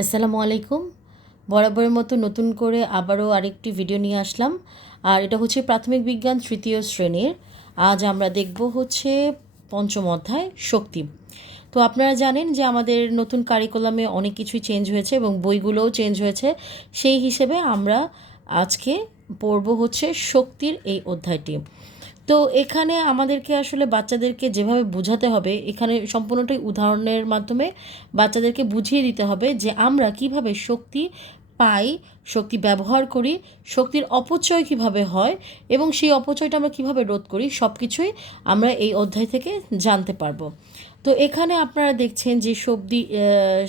আসসালামু আলাইকুম। বরাবরের মতো নতুন করে আবারও আরেকটি ভিডিও নিয়ে আসলাম। আর এটা হচ্ছে প্রাথমিক বিজ্ঞান তৃতীয় শ্রেণির। আজ আমরা দেখব হচ্ছে পঞ্চম অধ্যায়, শক্তি। তো আপনারা জানেন যে আমাদের নতুন কারিকুলামে অনেক কিছুই চেঞ্জ হয়েছে এবং বইগুলোও চেঞ্জ হয়েছে। সেই হিসেবে আমরা আজকে পড়ব হচ্ছে শক্তির এই অধ্যায়টি। তো এখানে আমাদেরকে আসলে বাচ্চাদেরকে যেভাবে বোঝাতে হবে, এখানে সম্পূর্ণটাই উদাহরণের মাধ্যমে বাচ্চাদেরকে বুঝিয়ে দিতে হবে যে আমরা কীভাবে শক্তি পাই, শক্তি ব্যবহার করি, শক্তির অপচয় কীভাবে হয় এবং সেই অপচয়টা আমরা কীভাবে রোধ করি সব কিছুই আমরা এই অধ্যায় থেকে জানতে পারব। তো এখানে আপনারা দেখছেন যে শক্তি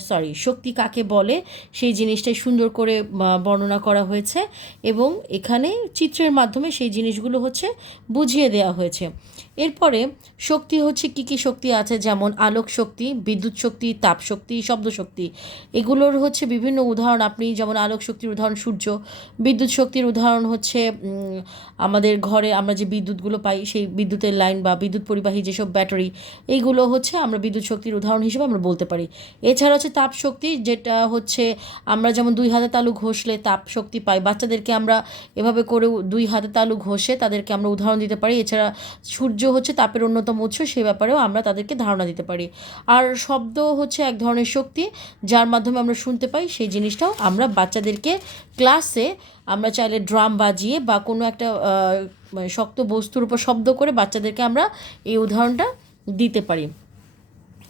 সরি শক্তি কাকে বলে, সেই জিনিসটাই সুন্দর করে বর্ণনা করা হয়েছে এবং এখানে চিত্রের মাধ্যমে সেই জিনিসগুলো হচ্ছে বুঝিয়ে দেওয়া হয়েছে। এরপরে শক্তি হচ্ছে কি কি শক্তি আছে? যেমন আলোক শক্তি, বিদ্যুৎ শক্তি, তাপ শক্তি, শব্দ শক্তি। এগুলোর হচ্ছে বিভিন্ন উদাহরণ। আপনি যেমন আলোক শক্তির উদাহরণ সূর্য, বিদ্যুৎ শক্তির উদাহরণ হচ্ছে আমাদের ঘরে আমরা যে বিদ্যুৎগুলো পাই, সেই বিদ্যুতের লাইন বা বিদ্যুৎ পরিবাহী যেসব ব্যাটারি, এইগুলো হচ্ছে আমরা বিদ্যুৎ শক্তির উদাহরণ হিসেবে আমরা বলতে পারি। এছাড়া হচ্ছে তাপ শক্তি, যেটা হচ্ছে আমরা যেমন দুই হাতে তালু ঘষলে তাপ শক্তি পাই, বাচ্চাদেরকে আমরা এভাবে করে দুই হাতে তালু ঘষে তাদেরকে আমরা উদাহরণ দিতে পারি। এছাড়া সূর্য হচ্ছে তাপের অন্যতম উৎস, সে ব্যাপারেও আমরা তাদেরকে ধারণা দিতে পারি। আর শব্দ হচ্ছে এক ধরনের শক্তি, যার মাধ্যমে আমরা শুনতে পাই, সেই জিনিসটাও আমরা বাচ্চাদেরকে ক্লাসে আমরা চাইলে ড্রাম বাজিয়ে বা কোনো একটা মানে শক্ত বস্তুর উপর শব্দ করে বাচ্চাদেরকে আমরা এই উদাহরণটা দিতে পারি।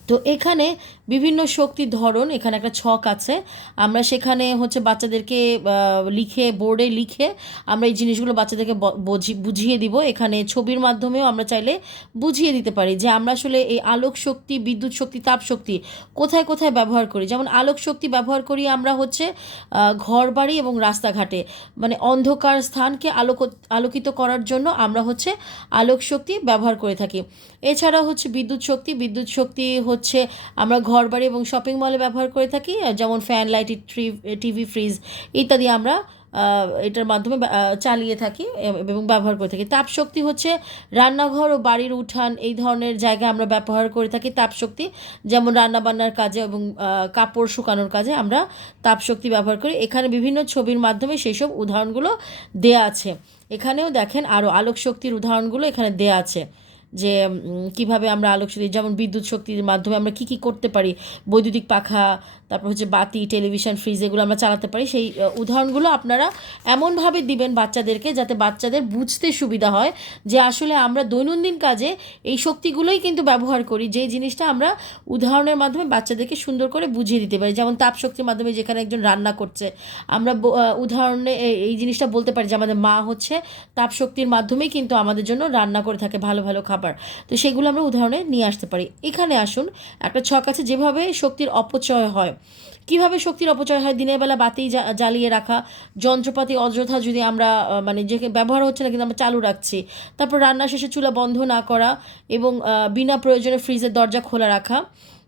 তো এখানে বিভিন্ন শক্তির ধরন, এখানে একটা ছক আছে। আমরা সেখানে হচ্ছে বাচ্চাদেরকে লিখে, বোর্ডে লিখে আমরা এই জিনিসগুলো বাচ্চাদেরকে বুঝিয়ে দিব। এখানে ছবির মাধ্যমেও আমরা চাইলে বুঝিয়ে দিতে পারি যে আমরা আসলে এই আলোক শক্তি, বিদ্যুৎ শক্তি, তাপ শক্তি কোথায় কোথায় ব্যবহার করি। যেমন আলোক শক্তি ব্যবহার করি আমরা হচ্ছে ঘর বাড়ি এবং রাস্তাঘাটে। মানে অন্ধকার স্থানকে আলোক, আলোকিত করার জন্য আমরা হচ্ছে আলোক শক্তি ব্যবহার করে থাকি। এছাড়া হচ্ছে বিদ্যুৎ শক্তি বিদ্যুৎ শক্তি হচ্ছে আমরা ঘর বাড়ি এবং শপিং মলে ব্যবহার করে থাকি যেমন ফ্যান লাইট টিভি ফ্রিজ ইত্যাদি আমরা এটার মাধ্যমে চালিয়ে থাকি এবং ব্যবহার করে থাকি। তাপশক্তি হচ্ছে রান্নাঘর ও বাড়ির উঠান এই ধরনের জায়গায় আমরা ব্যবহার করে থাকি তাপশক্তি। যেমন রান্নাবান্নার কাজে এবং কাপড় শুকানোর কাজে আমরা তাপশক্তি ব্যবহার করি। এখানে বিভিন্ন ছবির মাধ্যমে সেই সব উদাহরণগুলো দেয়া আছে। এখানেও দেখেন আরও আলোক শক্তির উদাহরণগুলো এখানে দেয়া আছে। যে কীভাবে আমরা আলোক শক্তি যেমন বিদ্যুৎ শক্তির মাধ্যমে আমরা কী কী করতে পারি, বৈদ্যুতিক পাখা, তারপর হচ্ছে বাতি, টেলিভিশন, ফ্রিজ এগুলো আমরা চালাতে পারি, সেই উদাহরণগুলো আপনারা এমনভাবে দিবেন বাচ্চাদেরকে যাতে বাচ্চাদের বুঝতে সুবিধা হয় যে আসলে আমরা দৈনন্দিন কাজে এই শক্তিগুলোই কিন্তু ব্যবহার করি যে জিনিসটা আমরা উদাহরণের মাধ্যমে বাচ্চাদেরকে সুন্দর করে বুঝিয়ে দিতে পারি। যেমন তাপ শক্তির মাধ্যমে যেখানে একজন রান্না করছে, আমরা উদাহরণে এই জিনিসটা বলতে পারি যে আমাদের মা হচ্ছে তাপ শক্তির মাধ্যমেই কিন্তু আমাদের জন্য রান্না করে থাকে ভালো ভালো খাবার। তো সেগুলো আমরা উদাহরণে নিয়ে আসতে পারি। এখানে আসুন, একটা ছক আছে যেভাবে শক্তির অপচয় হয়। কীভাবে শক্তির অপচয় হয়? দিনের বেলা বাতি জ্বালিয়ে রাখা, যন্ত্রপাতি, অযথা যদি আমরা মানে যে ব্যবহার হচ্ছে না কিন্তু আমরা চালু রাখছি। তারপর রান্না শেষে চুলা বন্ধ না করা এবং বিনা প্রয়োজনে ফ্রিজের দরজা খোলা রাখা,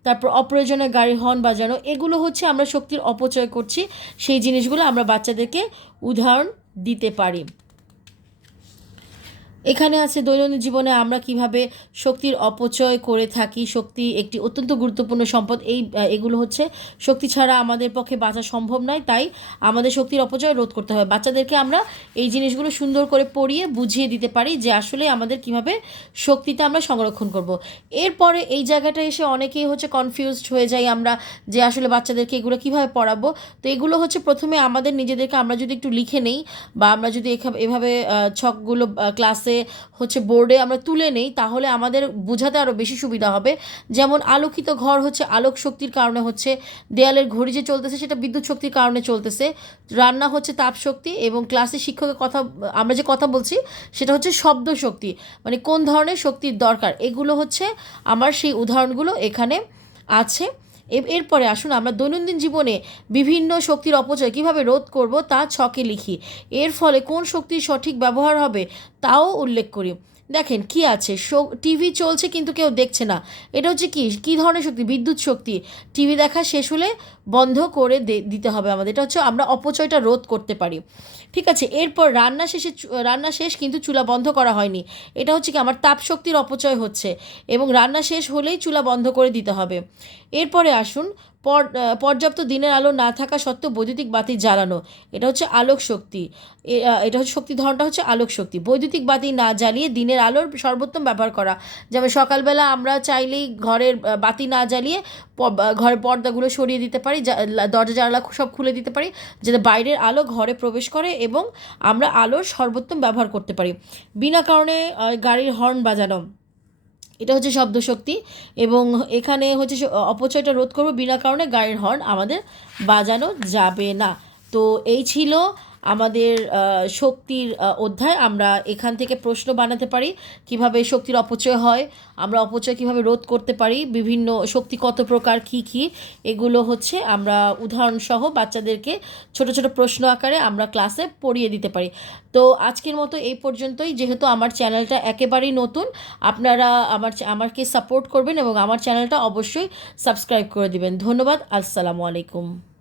তারপর অপ্রয়োজনে গাড়ি হর্ন বাজানো, এগুলো হচ্ছে আমরা শক্তির অপচয় করছি। সেই জিনিসগুলো আমরা বাচ্চাদেরকে উদাহরণ দিতে পারি। এখানে আছে দৈনন্দিন জীবনে আমরা কীভাবে শক্তির অপচয় করে থাকি, শক্তি একটি অত্যন্ত গুরুত্বপূর্ণ সম্পদ। এই এগুলো হচ্ছে শক্তি ছাড়া আমাদের পক্ষে বাঁচা সম্ভব নয়, তাই আমাদের শক্তির অপচয় রোধ করতে হবে। বাচ্চাদেরকে আমরা এই জিনিসগুলো সুন্দর করে পড়িয়ে বুঝিয়ে দিতে পারি যে আসলে আমাদের কীভাবে শক্তিটা আমরা সংরক্ষণ করব। এরপরে এই জায়গাটা এসে অনেকেই হচ্ছে কনফিউজড হয়ে যাই আমরা যে আসলে বাচ্চাদেরকে এগুলো কীভাবে পড়াবো। তো এগুলো হচ্ছে প্রথমে আমাদের নিজেদেরকে আমরা যদি একটু লিখে নেই বা আমরা যদি এভাবে ছকগুলো ক্লাসে হচ্ছে বোর্ডে আমরা তুলে নেই, তাহলে আমাদের বোঝাতে আরও বেশি সুবিধা হবে। যেমন আলোকিত ঘর হচ্ছে আলোক শক্তির কারণে হচ্ছে, দেয়ালের ঘড়ি যে চলতেছে সেটা বিদ্যুৎ শক্তির কারণে চলতেছে। রান্না হচ্ছে তাপ শক্তি এবং ক্লাসে শিক্ষকের কথা, আমরা যে কথা বলছি, সেটা হচ্ছে শব্দ শক্তি। মানে কোন ধরনের শক্তির দরকার? এগুলো হচ্ছে আমার সেই উদাহরণগুলো এখানে আছে। এরপরে আসুন আমরা দৈনন্দিন জীবনে বিভিন্ন শক্তির অপচয় কীভাবে রোধ করব তা ছকে লিখি। এর ফলে কোন শক্তির সঠিক ব্যবহার হবে তাও উল্লেখ করি। দেখেন, কি আছে? টিভি চলছে কিন্তু কেউ দেখছে না। এটা হচ্ছে কি? কী ধরনের শক্তি? বিদ্যুৎ শক্তি। টিভি দেখা শেষ হলে বন্ধ করে দিতে হবে আমাদের। এটা হচ্ছে আমরা অপচয়টা রোধ করতে পারি। ঠিক আছে, এরপর রান্না শেষে রান্না শেষ কিন্তু চুলা বন্ধ করা হয়নি। এটা হচ্ছে কি? আমার তাপ শক্তির অপচয় হচ্ছে এবং রান্না শেষ হলেই চুলা বন্ধ করে দিতে হবে। এরপরে আসুন পর্যাপ্ত দিনের আলো না থাকা সত্ত্বেও বৈদ্যুতিক বাতি জ্বালানো, এটা হচ্ছে আলোক শক্তি। এটা হচ্ছে শক্তি ধরনটা হচ্ছে আলোক শক্তি। বৈদ্যুতিক বাতি না জ্বালিয়ে দিনের আলোর সর্বোত্তম ব্যবহার করা। যেমন সকালবেলা আমরা চাইলেই ঘরের বাতি না জ্বালিয়ে ঘরের পর্দাগুলো সরিয়ে দিতে পারি দরজা, জানলা সব খুলে দিতে পারি, যাতে বাইরের আলো ঘরে প্রবেশ করে এবং আমরা আলোর সর্বোত্তম ব্যবহার করতে পারি। বিনা কারণে গাড়ির হর্ন বাজানো। এটা হচ্ছে শব্দশক্তি এবং এখানে হচ্ছে অপচয়টা রোধ করব বিনা কারণে গাড়ির হর্ন আমাদের বাজানো যাবে না। তো এই ছিল আমাদের শক্তির অধ্যায়। আমরা এখান থেকে প্রশ্ন বানাতে পারি, কীভাবে শক্তির অপচয় হয়, আমরা অপচয় কীভাবে রোধ করতে পারি, বিভিন্ন শক্তি কত প্রকার, কি কি, এগুলো হচ্ছে আমরা উদাহরণসহ বাচ্চাদেরকে ছোট ছোট প্রশ্ন আকারে আমরা ক্লাসে পড়িয়ে দিতে পারি। তো আজকের মতো এই পর্যন্তই। যেহেতু আমার চ্যানেলটা একেবারেই নতুন, আপনারা আমার আমাকে সাপোর্ট করবেন এবং আমার চ্যানেলটা অবশ্যই সাবস্ক্রাইব করে দিবেন। ধন্যবাদ। আসসালামু আলাইকুম।